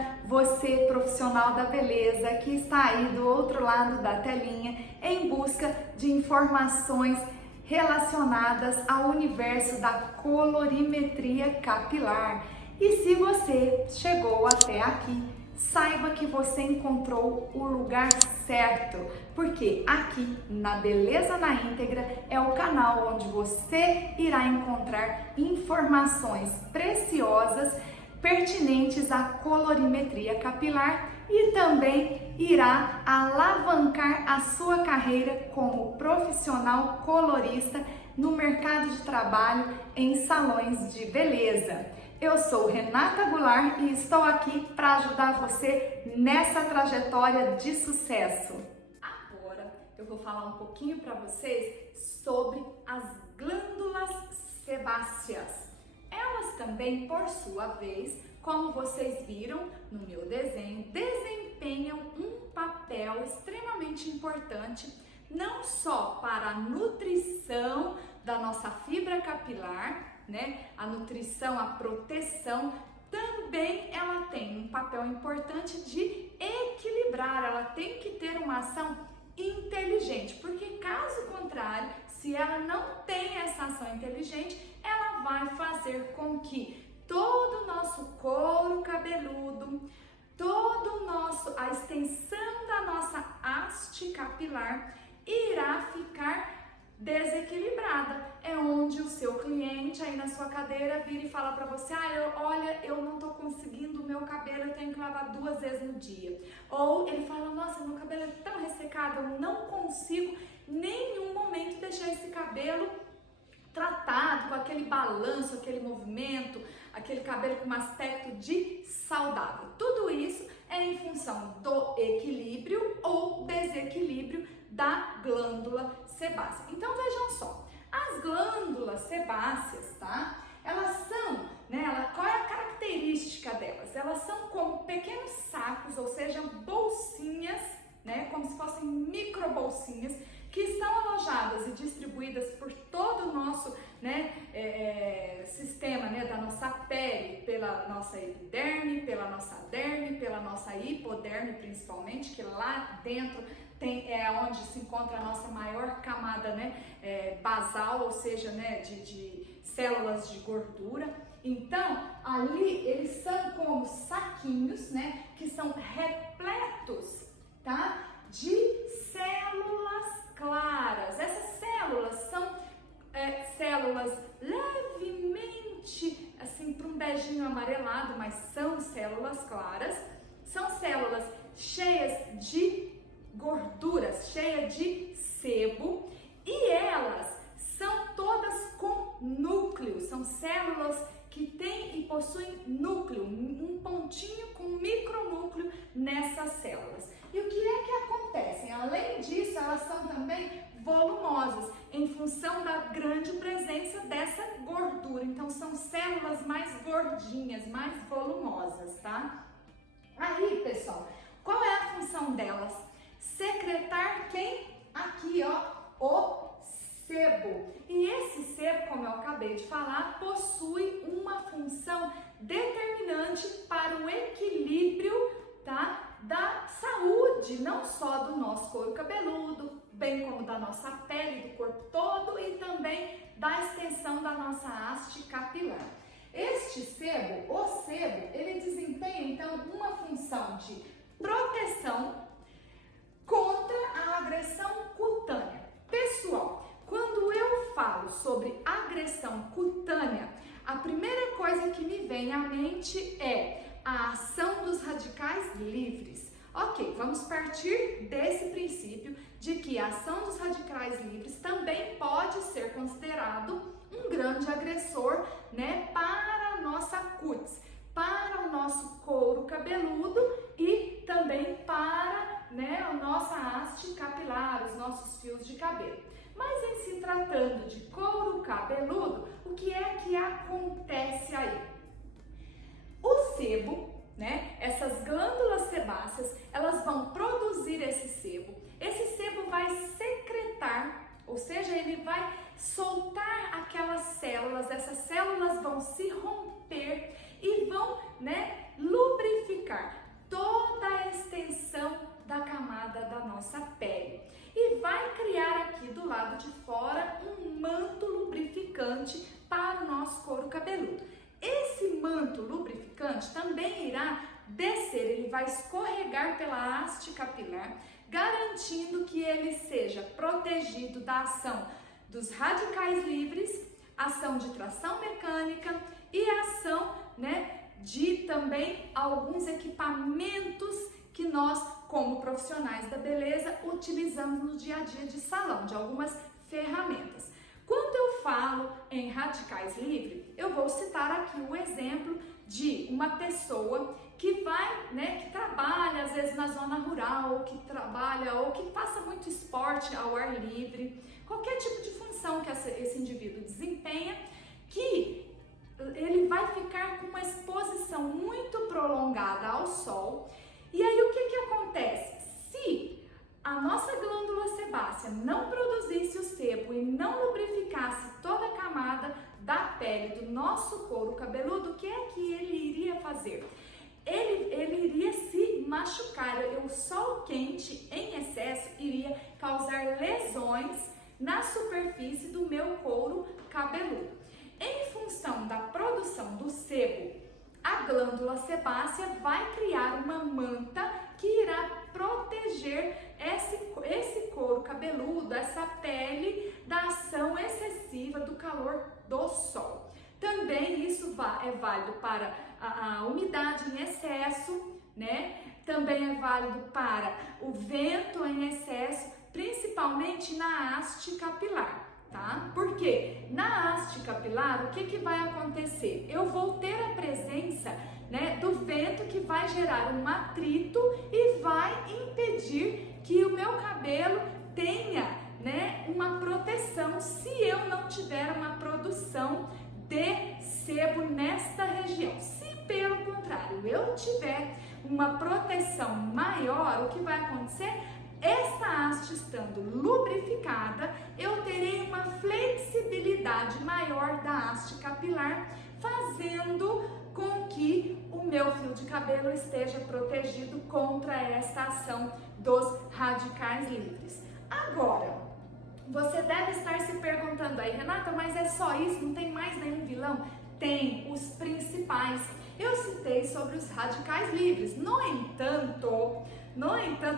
dia, você profissional da beleza que está aí do outro lado da telinha em busca de informações relacionadas ao universo da colorimetria capilar. E se você chegou até aqui, saiba que você encontrou o lugar certo, porque aqui na Beleza na Íntegra é o canal onde você irá encontrar informações preciosas pertinentes à colorimetria capilar e também irá alavancar a sua carreira como profissional colorista no mercado de trabalho em salões de beleza. Eu sou Renata Goulart e estou aqui para ajudar você nessa trajetória de sucesso. Agora eu vou falar um pouquinho para vocês sobre as glândulas sebáceas. Elas também, por sua vez, como vocês viram no meu desenho, desempenham um papel extremamente importante, não só para a nutrição da nossa fibra capilar, né? A nutrição, a proteção, também ela tem um papel importante de equilibrar, ela tem que ter uma ação inteligente, porque caso contrário, se ela não tem essa ação inteligente, ela vai fazer com que todo o nosso couro cabeludo, a extensão da nossa haste capilar irá ficar desequilibrada. É onde o seu cliente aí na sua cadeira vira e fala para você: olha, eu não tô conseguindo o meu cabelo, eu tenho que lavar 2 vezes no dia. Ou ele fala: nossa, meu cabelo é tão ressecado, eu não consigo em nenhum momento deixar esse cabelo tratado, com aquele balanço, aquele movimento, aquele cabelo com um aspecto de saudável. Tudo isso é em função do equilíbrio ou desequilíbrio da glândula sebácea. Então vejam só, as glândulas sebáceas, tá? Elas são, né? Qual é a característica delas? Elas são como pequenos sacos, ou seja, bolsinhas, né? Como se fossem micro bolsinhas que estão alojadas e distribuídas por todo o nosso, né, sistema, né, da nossa pele, pela nossa epiderme, pela nossa derme, pela nossa hipoderme principalmente, que lá dentro é onde se encontra a nossa maior camada, né, basal, ou seja, né, de células de gordura. Então, ali eles são como saquinhos, né, que são repletos, tá, de células claras. Essas células são células levemente, assim, para um beijinho amarelado, mas são células claras. São células cheias de gorduras, cheias de sebo, e elas são todas com núcleo. São células que têm e possuem núcleo, um pontinho com micronúcleo nessas células. E o que é que acontece? Além disso, elas são também volumosas, em função da grande presença dessa gordura. Então, são células mais gordinhas, mais volumosas, tá? Aí, pessoal, qual é a função delas? Secretar quem? Aqui, ó, o sebo. E esse sebo, como eu acabei de falar, possui uma função determinante para o equilíbrio, tá, da saúde, não só do nosso couro cabeludo, bem como da nossa pele, do corpo todo e também da extensão da nossa haste capilar. Este sebo, o sebo, ele desempenha então uma função de proteção contra a agressão cutânea. Pessoal, quando eu falo sobre agressão cutânea, a primeira coisa que me vem à mente é a ação dos radicais livres. Ok, vamos partir desse princípio de que a ação dos radicais livres também pode ser considerado um grande agressor, né, para a nossa cutis, para o nosso couro cabeludo e também para, né, a nossa haste capilar, os nossos fios de cabelo. Mas em se tratando de couro cabeludo, o que é que acontece aí? O sebo, né, essas glândulas sebáceas, elas vão produzir esse sebo. Esse sebo vai secretar, ou seja, ele vai soltar aquelas células, essas células vão se romper e vão, né, lubrificar. cabeludo. Esse manto lubrificante também irá descer, ele vai escorregar pela haste capilar, garantindo que ele seja protegido da ação dos radicais livres, ação de tração mecânica e ação, de também alguns equipamentos que nós, como profissionais da beleza, utilizamos no dia a dia de salão, de algumas ferramentas. Quando eu falo em radicais livres, eu vou citar aqui o exemplo de uma pessoa que vai, que trabalha às vezes na zona rural, ou que trabalha, ou que faça muito esporte ao ar livre, qualquer tipo de função que esse indivíduo desempenha, que ele vai ficar com uma exposição muito prolongada ao sol. E aí o que acontece? Se a nossa glândula sebácea não produzisse o sebo e não lubrificasse toda a camada da pele do nosso couro cabeludo, o que é que ele iria fazer? Ele iria se machucar. O sol quente em excesso iria causar lesões na superfície do meu couro cabeludo. Em função da produção do sebo, a glândula sebácea vai criar uma manta que irá proteger esse couro cabeludo, essa pele, da ação excessiva do calor do sol. Também isso é válido para a umidade em excesso, Também é válido para o vento em excesso, principalmente na haste capilar. Tá? Porque na haste capilar, o que vai acontecer? Eu vou ter a presença, do vento que vai gerar um atrito e vai impedir que o meu cabelo tenha, uma proteção se eu não tiver uma produção de sebo nesta região. Se pelo contrário eu tiver uma proteção maior, o que vai acontecer? Esta haste estando lubrificada, eu terei uma flexibilidade maior da haste capilar, fazendo com que o meu fio de cabelo esteja protegido contra esta ação dos radicais livres. Agora, você deve estar se perguntando aí, Renata, mas é só isso? Não tem mais nenhum vilão? Tem os principais. Eu citei sobre os radicais livres. No entanto,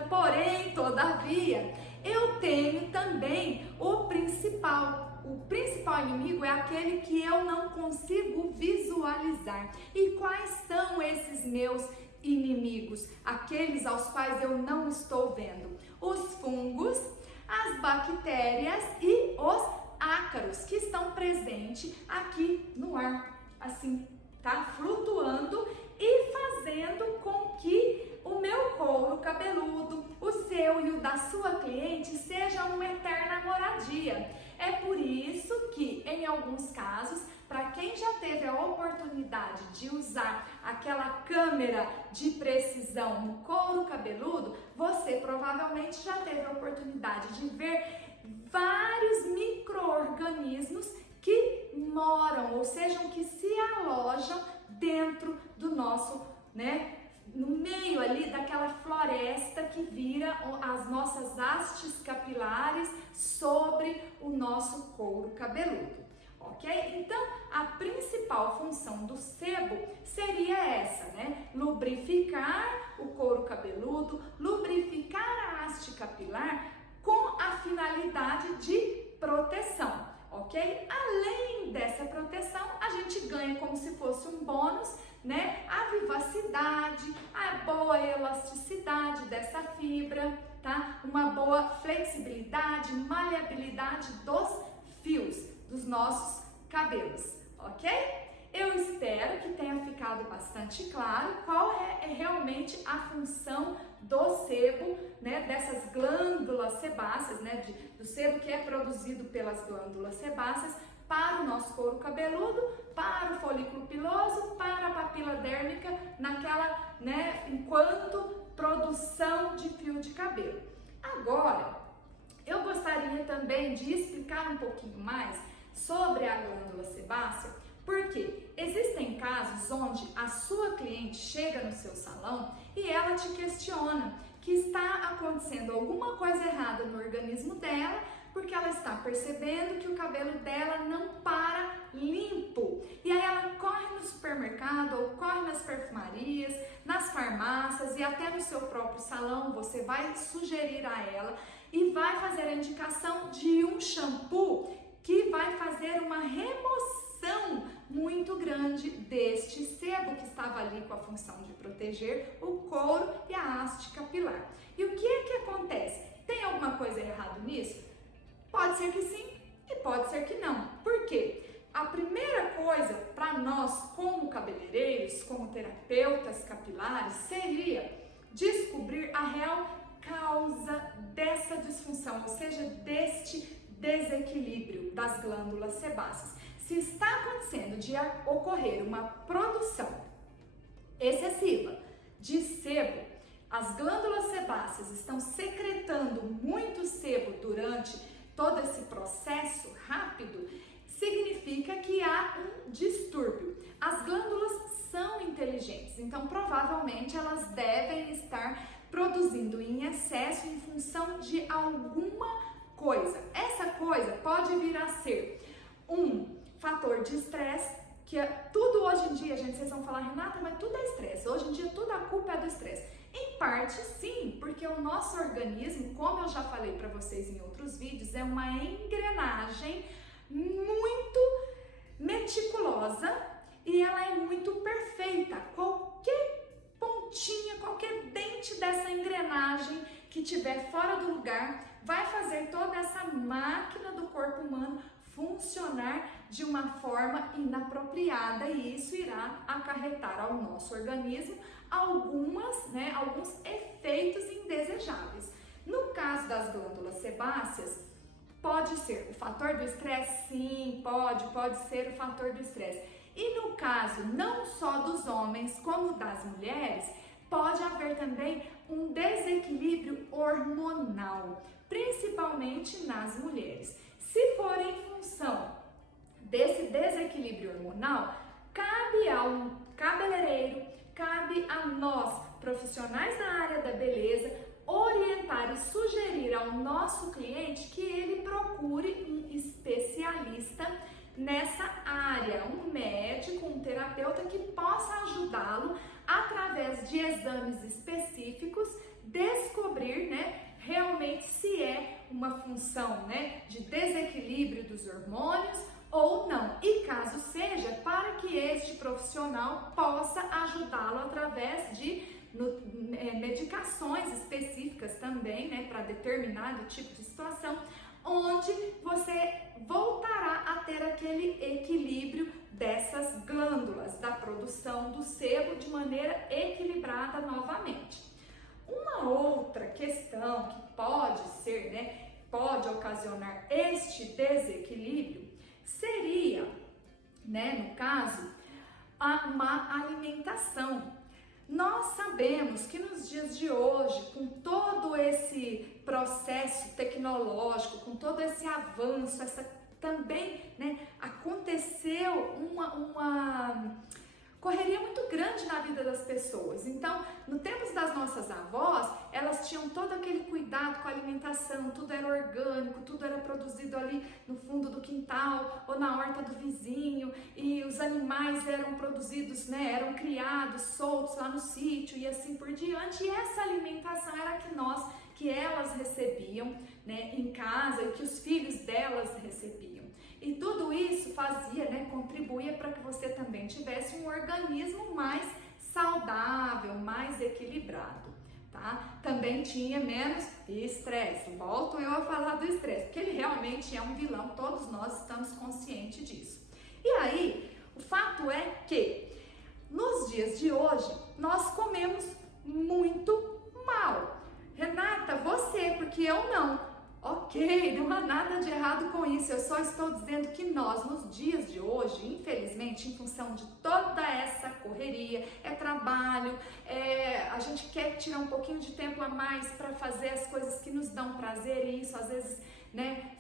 porém, todavia, eu tenho também o principal. O principal inimigo é aquele que eu não consigo visualizar. E quais são esses meus inimigos? Aqueles aos quais eu não estou vendo. Os fungos, as bactérias e os ácaros que estão presentes aqui no ar, assim, tá? Flutuando e fazendo com que o meu couro cabeludo, o seu e o da sua cliente seja uma eterna moradia. É por isso que, em alguns casos, para quem já teve a oportunidade de usar aquela câmera de precisão no couro cabeludo, você provavelmente já teve a oportunidade de ver vários micro-organismos que moram, ou seja, que se alojam dentro do nosso, no meio ali daquela floresta que vira as nossas hastes capilares sobre o nosso couro cabeludo, ok? Então, a principal função do sebo seria essa, lubrificar o couro cabeludo, lubrificar a haste capilar com a finalidade de proteção, ok? Além dessa proteção, a gente ganha como se fosse um bônus, a vivacidade, a boa elasticidade dessa fibra, tá? Uma boa flexibilidade, maleabilidade dos fios dos nossos cabelos, ok? Eu espero que tenha ficado bastante claro qual é realmente a função do sebo, dessas glândulas sebáceas, do sebo que é produzido pelas glândulas sebáceas para o nosso couro cabeludo, para o folículo piloso, para a papila dérmica, enquanto produção de fio de cabelo. Agora, eu gostaria também de explicar um pouquinho mais sobre a glândula sebácea, porque existem casos onde a sua cliente chega no seu salão e ela te questiona que está acontecendo alguma coisa errada no organismo dela, Porque ela está percebendo que o cabelo dela não para limpo. E aí ela corre no supermercado ou corre nas perfumarias, nas farmácias e até no seu próprio salão, você vai sugerir a ela e vai fazer a indicação de um shampoo que vai fazer uma remoção muito grande deste sebo que estava ali com a função de proteger o couro e a haste capilar. E o que é que acontece? Tem alguma coisa errada nisso? Pode ser que sim e pode ser que não. Por quê? A primeira coisa para nós, como cabeleireiros, como terapeutas capilares, seria descobrir a real causa dessa disfunção, ou seja, deste desequilíbrio das glândulas sebáceas. Se está acontecendo de ocorrer uma produção excessiva de sebo, as glândulas sebáceas estão secretando muito sebo durante todo esse processo rápido, significa que há um distúrbio. As glândulas são inteligentes, então provavelmente elas devem estar produzindo em excesso em função de alguma coisa. Essa coisa pode vir a ser um fator de estresse, que é tudo hoje em dia, gente, vocês vão falar, Renata, mas tudo é estresse. Hoje em dia tudo a culpa é do estresse. Em parte sim, porque o nosso organismo, como eu já falei para vocês em outros vídeos, é uma engrenagem muito meticulosa e ela é muito perfeita. Qualquer pontinha, qualquer dente dessa engrenagem que tiver fora do lugar vai fazer toda essa máquina do corpo humano funcionar de uma forma inapropriada e isso irá acarretar ao nosso organismo alguns efeitos indesejáveis. No caso das glândulas sebáceas, pode ser o fator do estresse? Sim, pode ser o fator do estresse. E no caso não só dos homens como das mulheres, pode haver também um desequilíbrio hormonal, principalmente nas mulheres. Se for em função desse desequilíbrio hormonal, cabe ao cabeleireiro, cabe a nós, profissionais da área da beleza, orientar e sugerir ao nosso cliente que ele procure um especialista nessa área, um médico, um terapeuta que possa ajudá-lo através de exames específicos, descobrir, realmente se é uma função, de desequilíbrio dos hormônios ou não. E caso seja, para que este profissional possa ajudá-lo através de medicações específicas também, para determinado tipo de situação, onde você voltará a ter aquele equilíbrio dessas glândulas, da produção do sebo de maneira equilibrada novamente. Uma outra questão que pode ser, pode ocasionar este desequilíbrio seria, no caso, a má alimentação. Nós sabemos que nos dias de hoje, com todo esse processo tecnológico, com todo esse avanço, também aconteceu uma correria muito grande na vida das pessoas. Então, no tempo das nossas avós, elas tinham todo aquele cuidado com a alimentação, tudo era orgânico, tudo era produzido ali no fundo do quintal ou na horta do vizinho, e os animais eram produzidos, eram criados soltos lá no sítio e assim por diante. E essa alimentação era que elas recebiam, em casa e que os filhos delas recebiam. E tudo isso fazia, contribuía para que você também tivesse um organismo mais saudável, mais equilibrado, tá? Também tinha menos estresse. Volto eu a falar do estresse, porque ele realmente é um vilão, todos nós estamos conscientes disso. E aí, o fato é que nos dias de hoje nós comemos muito mal. Renata, você, porque eu não. Ok, não há nada de errado com isso, eu só estou dizendo que nós, nos dias de hoje, infelizmente, em função de toda essa correria, trabalho, a gente quer tirar um pouquinho de tempo a mais para fazer as coisas que nos dão prazer, e isso às vezes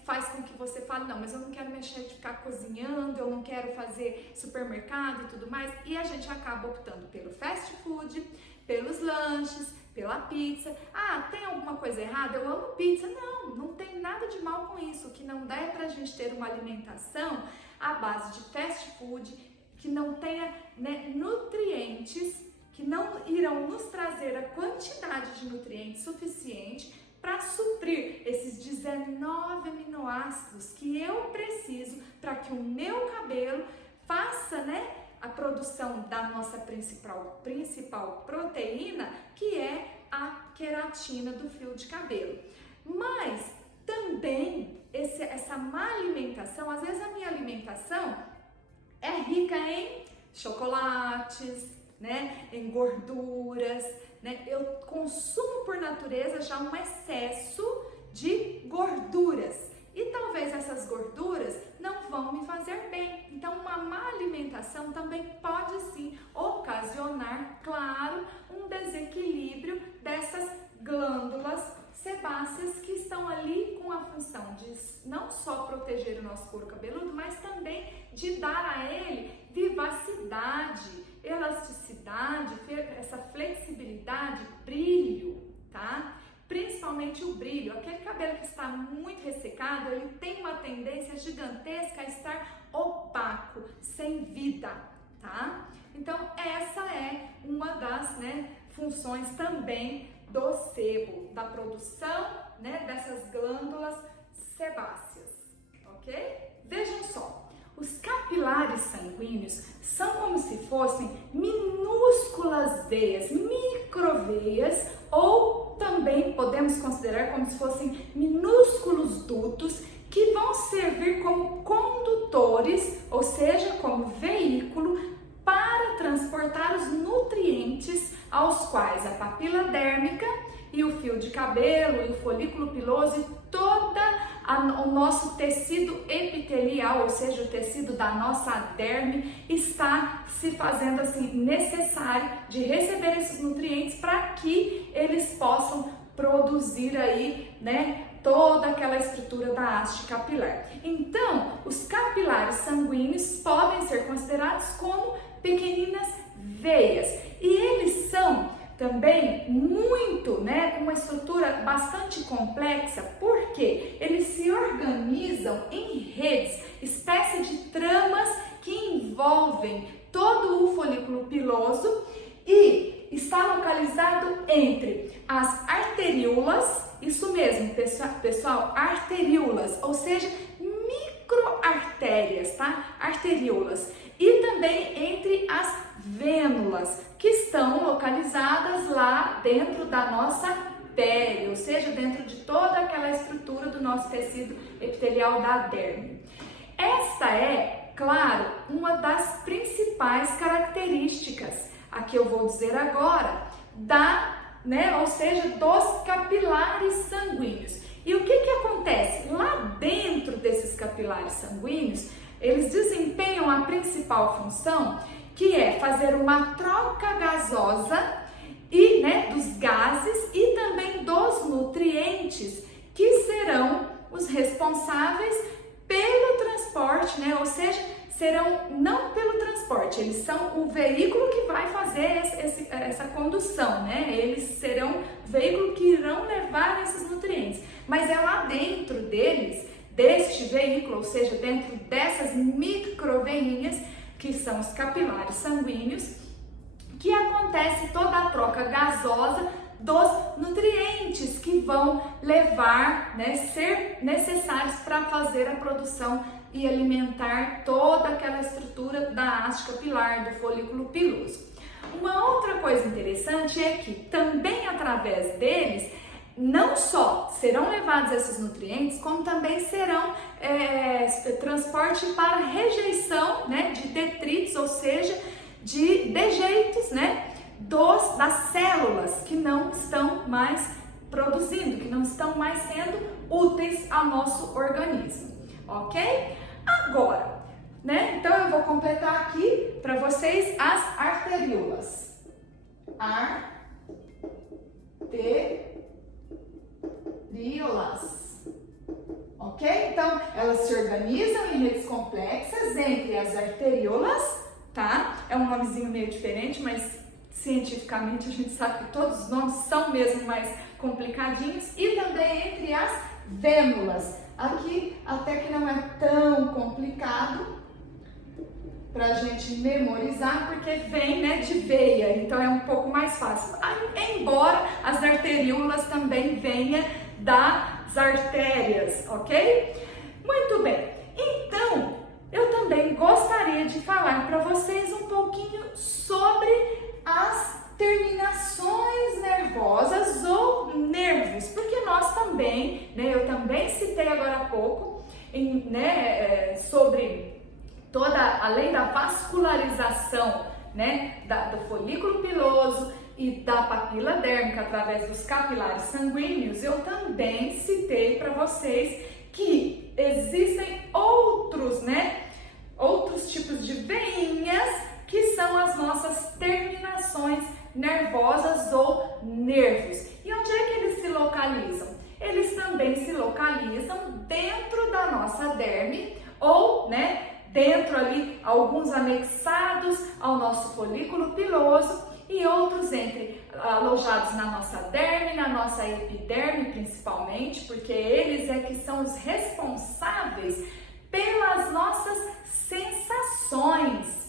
faz com que você fale, não, mas eu não quero mexer de ficar cozinhando, eu não quero fazer supermercado e tudo mais, e a gente acaba optando pelo fast food, pelos lanches, pela pizza. Ah, tem alguma coisa errada? Eu amo pizza. Não, não tem nada de mal com isso. O que não dá é pra gente ter uma alimentação à base de fast food, que não tenha, né, nutrientes, que não irão nos trazer a quantidade de nutrientes suficiente para suprir esses 19 aminoácidos que eu preciso para que o meu cabelo faça, né, a produção da nossa principal proteína, que é a queratina do fio de cabelo. Mas também essa má alimentação, às vezes a minha alimentação é rica em chocolates, né, em gorduras, né? Eu consumo por natureza já um excesso de gorduras. E talvez essas gorduras não vão me fazer bem. Então, uma má alimentação também pode sim ocasionar, claro, um desequilíbrio dessas glândulas sebáceas que estão ali com a função de não só proteger o nosso couro cabeludo, mas também de dar a ele vivacidade, elasticidade, essa flexibilidade, brilho, tá? Principalmente o brilho. Aquele cabelo que está muito ressecado, ele tem uma tendência gigantesca a estar opaco, sem vida, tá? Então, essa é uma das, né, funções também do sebo, da produção, né, dessas glândulas sebáceas, ok? Vejam só, os capilares sanguíneos são como se fossem minúsculas veias, microveias, ou também podemos considerar como se fossem minúsculos dutos que vão servir como condutores, ou seja, como veículo para transportar os nutrientes aos quais a papila dérmica e o fio de cabelo e o folículo piloso e todo o nosso tecido epitelial, ou seja, o tecido da nossa derme, está se fazendo assim necessário de receber esses nutrientes para que eles possam produzir aí, né, toda aquela estrutura da haste capilar. Então, os capilares sanguíneos podem ser considerados como pequeninas veias e eles são também muito, né, com uma estrutura bastante complexa, porque eles se organizam em redes, espécie de tramas que envolvem todo o folículo piloso e está localizado entre as arteríolas, isso mesmo, pessoal, arteríolas, ou seja, microartérias, tá? Arteríolas. E também entre as vênulas, que estão localizadas lá dentro da nossa pele, ou seja, dentro de toda aquela estrutura do nosso tecido epitelial da derme. Esta é, claro, uma das principais características, a que eu vou dizer agora, ou seja, dos capilares sanguíneos. E o que acontece? Lá dentro desses capilares sanguíneos, eles desempenham a principal função, que é fazer uma troca gasosa e, né, dos gases e também dos nutrientes que serão os responsáveis pelo transporte, né? Ou seja, serão não pelo transporte, eles são o veículo que vai fazer essa condução, né? Eles serão o veículo que irão levar esses nutrientes, mas é lá dentro deles, deste veículo, ou seja, dentro dessas microveinhas, que são os capilares sanguíneos, que acontece toda a troca gasosa dos nutrientes que vão levar, né, ser necessários para fazer a produção e alimentar toda aquela estrutura da haste capilar, do folículo piloso. Uma outra coisa interessante é que também através deles não só serão levados esses nutrientes, como também serão transporte para rejeição, né, de detritos, ou seja, de dejeitos, né, das células que não estão mais produzindo, que não estão mais sendo úteis ao nosso organismo, ok? Agora, né, então eu vou completar aqui para vocês as arteríolas. Arteríolas, ok? Então, elas se organizam em redes complexas entre as arteríolas, tá? É um nomezinho meio diferente, mas cientificamente a gente sabe que todos os nomes são mesmo mais complicadinhos, e também entre as vênulas. Aqui até que não é tão complicado para a gente memorizar, porque vem, né, de veia, então é um pouco mais fácil. Embora as arteríolas também venham das artérias, ok? Muito bem. Então, eu também gostaria de falar para vocês um pouquinho sobre as terminações nervosas ou nervos, porque nós também, né, eu também citei agora há pouco, sobre além da vascularização, né, do folículo piloso e da papila dérmica através dos capilares sanguíneos, eu também citei para vocês que existem outros tipos de veinhas que são as nossas terminações nervosas ou nervos. E onde é que eles se localizam? Eles também se localizam dentro da nossa derme ou, né, dentro ali, alguns anexados ao nosso folículo piloso e outros alojados na nossa derme, na nossa epiderme principalmente, porque eles é que são os responsáveis pelas nossas sensações.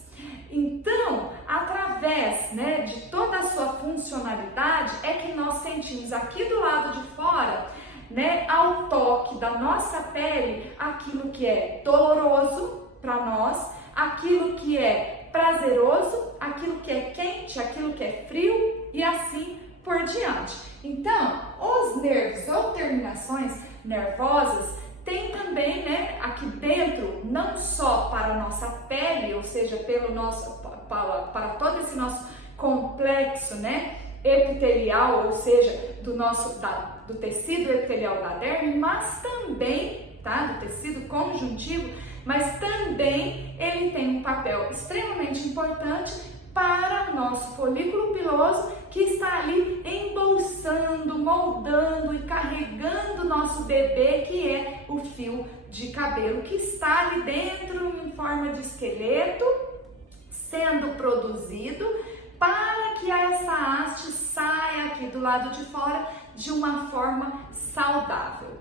Então, através, né, de toda a sua funcionalidade, é que nós sentimos aqui do lado de fora, né, ao toque da nossa pele, aquilo que é doloroso para nós, aquilo que é prazeroso, aquilo que é quente, aquilo que é frio e assim por diante. Então, os nervos ou terminações nervosas tem também, né, aqui dentro, não só para a nossa pele, ou seja, para todo esse nosso complexo, né, epitelial, ou seja, do tecido epitelial da derme, mas também, tá, do tecido conjuntivo, mas também ele tem um papel extremamente importante para o nosso folículo piloso, que está ali embolsando, moldando e carregando o nosso bebê, que é o fio de cabelo, que está ali dentro em forma de esqueleto, sendo produzido para que essa haste saia aqui do lado de fora de uma forma saudável.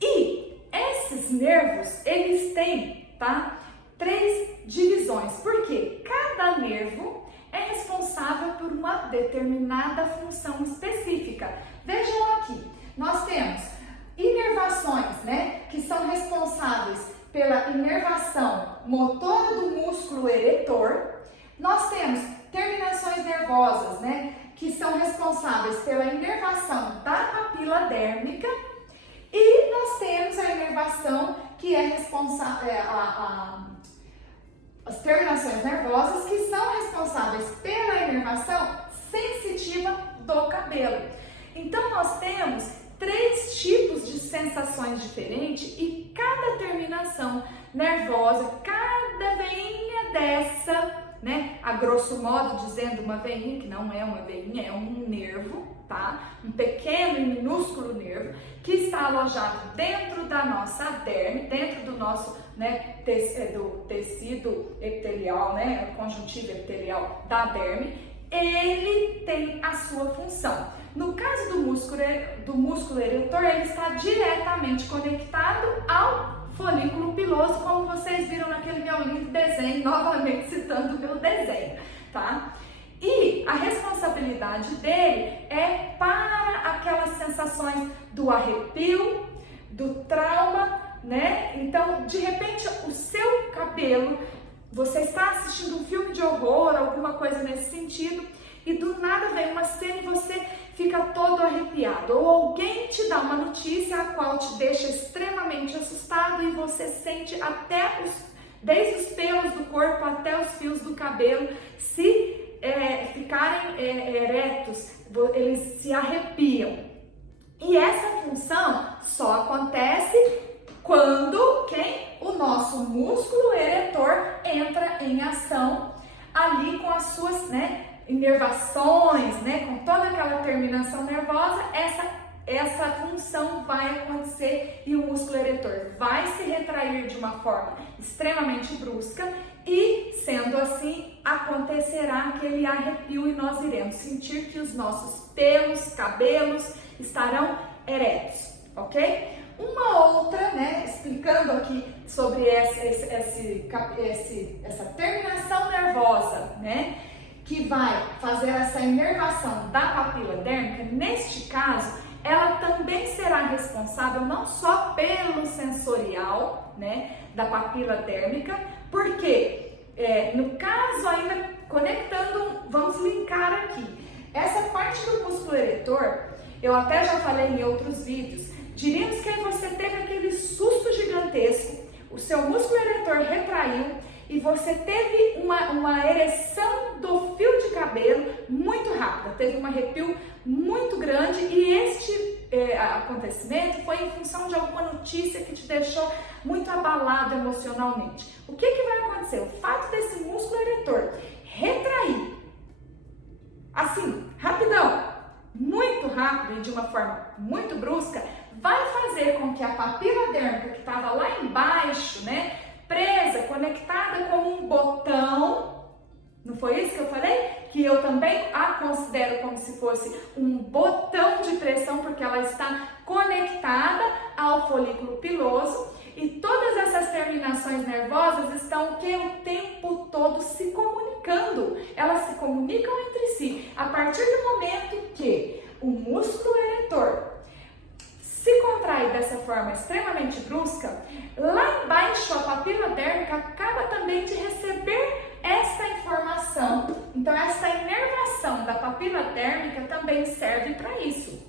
E esses nervos, eles têm, tá, 3 divisões, porque cada nervo é responsável por uma determinada função específica. Vejam aqui, nós temos inervações, né, que são responsáveis pela inervação motora do músculo eretor. Nós temos terminações nervosas, né, que são responsáveis pela inervação da papila dérmica. E nós temos a inervação que é responsável, as terminações nervosas que são responsáveis pela inervação sensitiva do cabelo. Então nós temos 3 tipos de sensações diferentes e cada terminação nervosa, cada veinha dessa, né, a grosso modo dizendo uma veinha, que não é uma veinha, é um nervo, tá? Um pequeno e minúsculo nervo que está alojado dentro da nossa derme, dentro do nosso, né, do tecido epitelial, né, conjuntivo epitelial da derme. Ele tem a sua função. No caso do músculo eretor, ele está diretamente conectado ao folículo piloso, como vocês viram naquele meu lindo desenho, novamente citando o meu desenho, tá? E a responsabilidade dele é para aquelas sensações do arrepio, do trauma, né? Então, de repente, o seu cabelo, você está assistindo um filme de horror, alguma coisa nesse sentido, e do nada vem uma cena e você fica todo arrepiado, ou alguém te dá uma notícia a qual te deixa extremamente assustado e você sente desde os pelos do corpo até os fios do cabelo se ficarem eretos, eles se arrepiam. E essa função só acontece quando o nosso músculo eretor entra em ação ali com as suas, né, inervações, né, com toda aquela terminação nervosa. Essa essa função vai acontecer e o músculo eretor vai se retrair de uma forma extremamente brusca e, sendo assim, acontecerá aquele arrepio e nós iremos sentir que os nossos pelos, cabelos estarão eretos, ok? Uma outra, né, explicando aqui sobre essa terminação nervosa, né, que vai fazer essa inervação da papila dérmica, neste caso, ela também será responsável não só pelo sensorial, né, da papila dérmica, porque no caso ainda conectando, vamos linkar aqui, essa parte do músculo eretor, eu até já falei em outros vídeos, diríamos que você teve aquele susto gigantesco, o seu músculo eretor retraiu e você teve uma ereção do fio de cabelo muito rápida, teve um arrepio muito grande e este acontecimento foi em função de alguma notícia que te deixou muito abalado emocionalmente. O que vai acontecer? O fato desse músculo eretor retrair, assim, rapidão, muito rápido e de uma forma muito brusca, vai fazer com que a papila dérmica que estava lá embaixo, né, presa, conectada como um botão, não foi isso que eu falei? Que eu também a considero como se fosse um botão de pressão, porque ela está conectada ao folículo piloso e todas essas terminações nervosas estão o tempo todo se comunicando, elas se comunicam entre si. A partir do momento que o músculo eretor se contrai dessa forma extremamente brusca, lá embaixo a papila dérmica acaba também de receber essa informação. Então essa inervação da papila dérmica também serve para isso,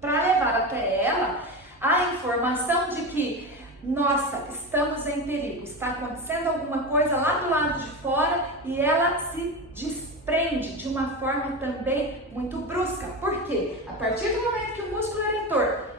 para levar até ela a informação de que, nossa, estamos em perigo, está acontecendo alguma coisa lá do lado de fora e ela se desprende de uma forma também muito brusca. Por quê? A partir do momento que o músculo eretor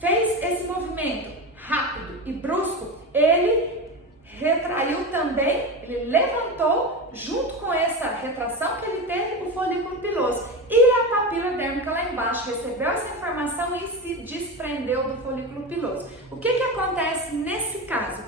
fez esse movimento rápido e brusco, ele retraiu também, ele levantou junto com essa retração que ele teve o folículo piloso e a papila dérmica lá embaixo recebeu essa informação e se desprendeu do folículo piloso. O que acontece nesse caso?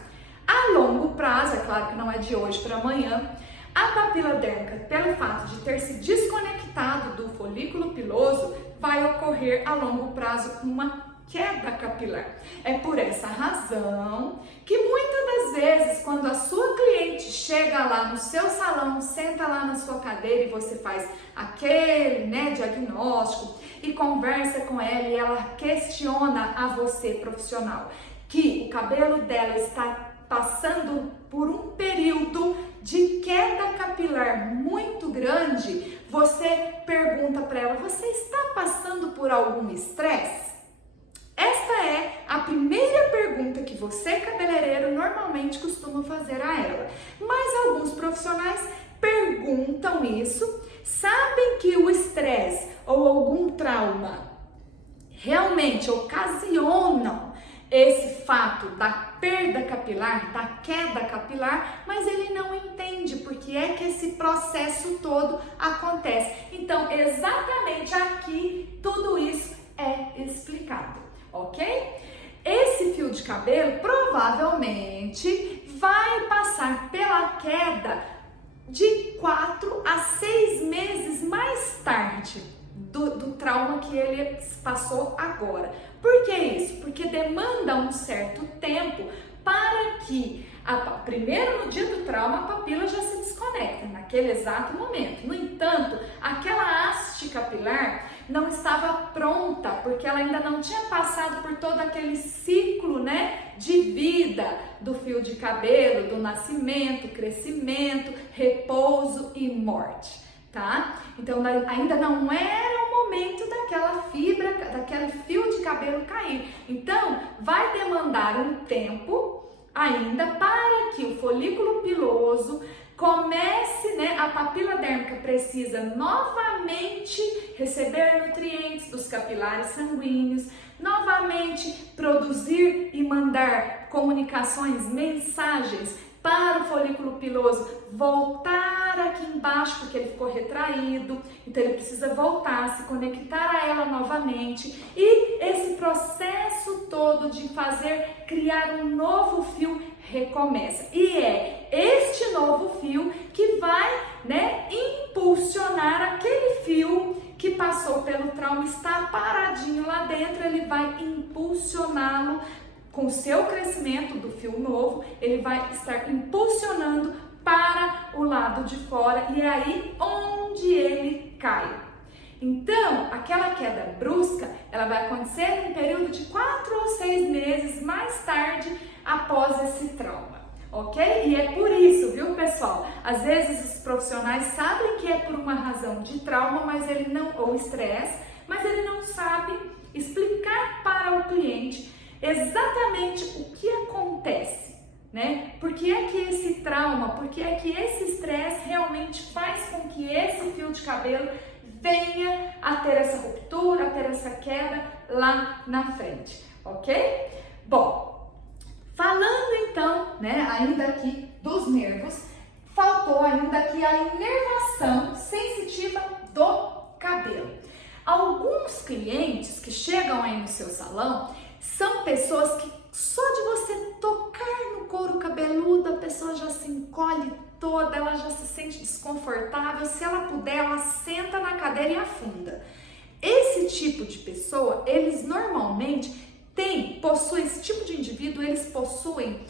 A longo prazo, é claro que não é de hoje para amanhã, a papila dérmica, pelo fato de ter se desconectado do folículo piloso, vai ocorrer a longo prazo uma queda capilar. É por essa razão que muitas das vezes, quando a sua cliente chega lá no seu salão, senta lá na sua cadeira e você faz aquele, né, diagnóstico e conversa com ela e ela questiona a você, profissional, que o cabelo dela está passando por um período de queda capilar muito grande, você pergunta para ela, você está passando por algum estresse? Esta é a primeira pergunta que você, cabeleireiro, normalmente costuma fazer a ela. Mas alguns profissionais perguntam isso, sabem que o estresse ou algum trauma realmente ocasionam esse fato da perda capilar, da queda capilar, mas ele não entende porque é que esse processo todo acontece. Então, exatamente aqui, tudo isso é explicado. Ok? Esse fio de cabelo provavelmente vai passar pela queda de 4 a 6 meses mais tarde do trauma que ele passou agora. Por que isso? Porque demanda um certo tempo para que, primeiro no dia do trauma, a papila já se desconecta, naquele exato momento. No entanto, aquela haste capilar não estava pronta, porque ela ainda não tinha passado por todo aquele ciclo, né, de vida do fio de cabelo, do nascimento, crescimento, repouso e morte, tá? Então ainda não era o momento daquela fibra, daquele fio de cabelo cair. Então vai demandar um tempo ainda para que o folículo piloso comece, né, a papila dérmica precisa novamente receber nutrientes dos capilares sanguíneos, novamente produzir e mandar comunicações, mensagens para o folículo piloso voltar aqui embaixo, porque ele ficou retraído, então ele precisa voltar, se conectar a ela novamente, e esse processo todo de criar um novo fio recomeça. E é este novo fio que vai, impulsionar aquele fio que passou pelo trauma, está paradinho lá dentro, ele vai impulsioná-lo com o seu crescimento do fio novo, ele vai estar impulsionando para o lado de fora, e é aí onde ele cai. Então, aquela queda brusca, ela vai acontecer em um período de 4 ou 6 meses mais tarde após esse trauma, ok? E é por isso, viu, pessoal? Às vezes os profissionais sabem que é por uma razão de trauma, ou estresse, mas ele não sabe explicar para o cliente exatamente o que acontece, né? Por que é que esse trauma, por que é que esse estresse realmente faz com que esse fio de cabelo venha a ter essa ruptura, a ter essa queda lá na frente, ok? Bom, falando então, ainda aqui dos nervos, faltou ainda aqui a inervação sensitiva do cabelo. Alguns clientes que chegam aí no seu salão são pessoas que só de você tocar no couro cabeludo, a pessoa já se encolhe toda, ela já se sente desconfortável, se ela puder, ela senta na cadeira e afunda. Esse tipo de pessoa, eles normalmente possuem, esse tipo de indivíduo, eles possuem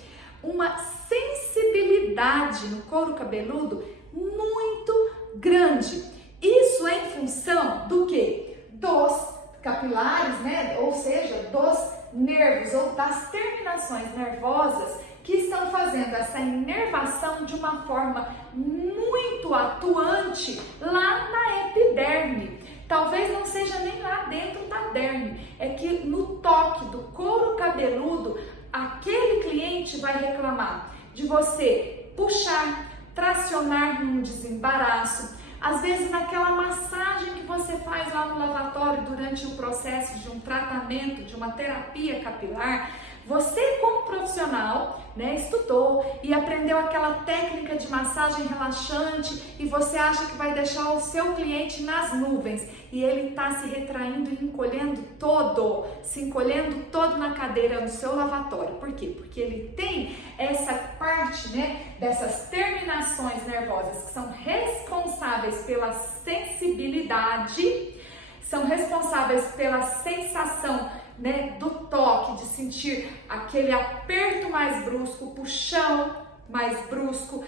uma sensibilidade no couro cabeludo muito grande. Isso é em função do quê? Dos capilares, ou seja, dos nervos ou das terminações nervosas que estão fazendo essa inervação de uma forma muito atuante lá na epiderme. Talvez não seja nem lá dentro da derme, é que no toque do couro cabeludo, aquele cliente vai reclamar de você puxar, tracionar num desembaraço, às vezes naquela massagem que você faz lá no lavatório durante o processo de um tratamento, de uma terapia capilar, você como profissional, estudou e aprendeu aquela técnica de massagem relaxante e você acha que vai deixar o seu cliente nas nuvens e ele está se retraindo e se encolhendo todo na cadeira no seu lavatório. Por quê? Porque ele tem essa parte, dessas terminações nervosas que são responsáveis pela sensibilidade, são responsáveis pela sensação do toque, de sentir aquele aperto mais brusco, o puxão mais brusco,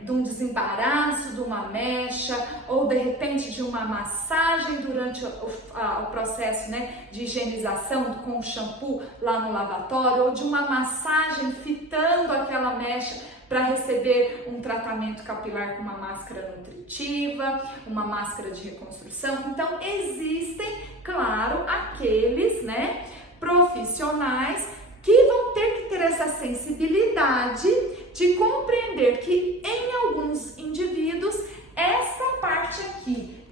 de um desembaraço, de uma mecha, ou de repente de uma massagem durante o processo de higienização com o shampoo lá no lavatório, ou de uma massagem fitando aquela mecha para receber um tratamento capilar com uma máscara nutritiva, uma máscara de reconstrução. Então, existem, claro, aqueles, profissionais que vão ter que ter essa sensibilidade de compreender que em alguns indivíduos essa parte aqui,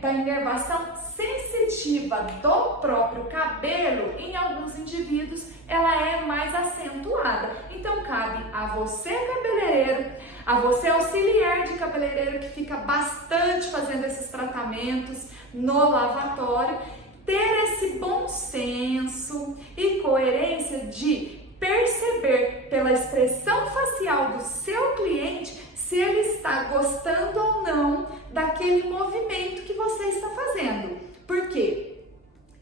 da inervação sensitiva do próprio cabelo, em alguns indivíduos, ela é mais acentuada. Então, cabe a você, cabeleireiro, a você, auxiliar de cabeleireiro, que fica bastante fazendo esses tratamentos no lavatório, ter esse bom senso e coerência de perceber pela expressão facial do seu cliente se ele está gostando ou não daquele movimento que você está fazendo. Por quê?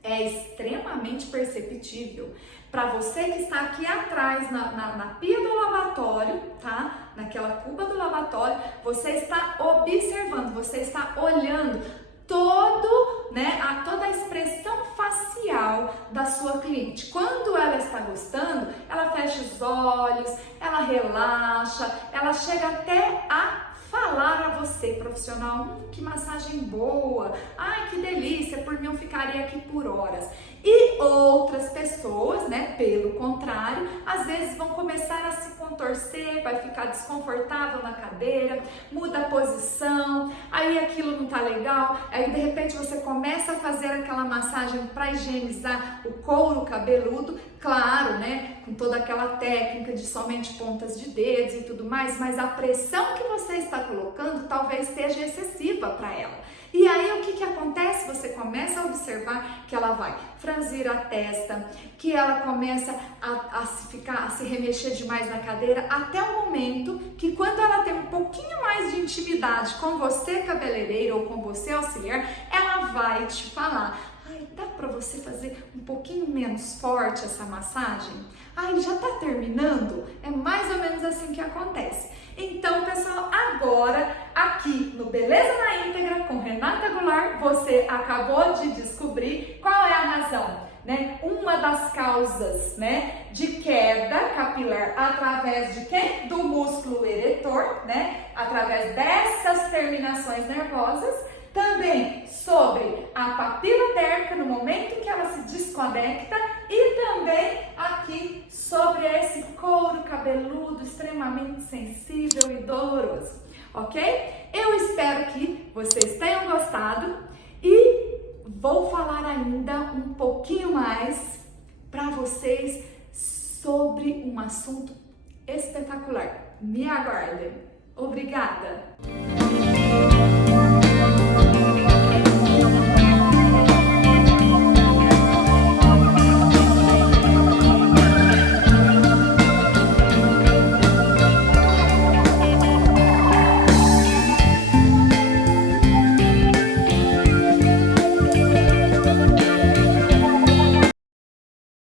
É extremamente perceptível para você que está aqui atrás na pia do lavatório, tá? Naquela cuba do lavatório, você está observando, você está olhando toda a expressão facial da sua cliente. Quando ela está gostando, ela fecha os olhos, ela relaxa, ela chega até a falar a você, profissional, que massagem boa, ai que delícia, por mim eu ficar ficaria aqui por horas. E outras pessoas, né, pelo contrário, às vezes vão começar a se contorcer, vai ficar desconfortável na cadeira, muda a posição, aí aquilo não tá legal, aí de repente você começa a fazer aquela massagem para higienizar o couro cabeludo, claro, né, com toda aquela técnica de somente pontas de dedos e tudo mais, mas a pressão que você está colocando talvez seja excessiva para ela. E aí o que acontece? Você começa a observar que ela vai franzir a testa, que ela começa a se remexer demais na cadeira, até o momento que quando ela tem um pouquinho mais de intimidade com você, cabeleireiro, ou com você, auxiliar, ela vai te falar: ai, dá para você fazer um pouquinho menos forte essa massagem? Ai, já tá terminando? É mais ou menos assim que acontece. Então, pessoal, agora aqui no Beleza na Íntegra com Renata Goulart, você acabou de descobrir qual é a razão, né? Uma das causas, né, de queda capilar através de quem? Do músculo eretor, né? Através dessas terminações nervosas. Também sobre a papila térmica no momento que ela se desconecta e também aqui sobre esse couro cabeludo extremamente sensível e doloroso, ok? Eu espero que vocês tenham gostado e vou falar ainda um pouquinho mais para vocês sobre um assunto espetacular. Me aguardem. Obrigada!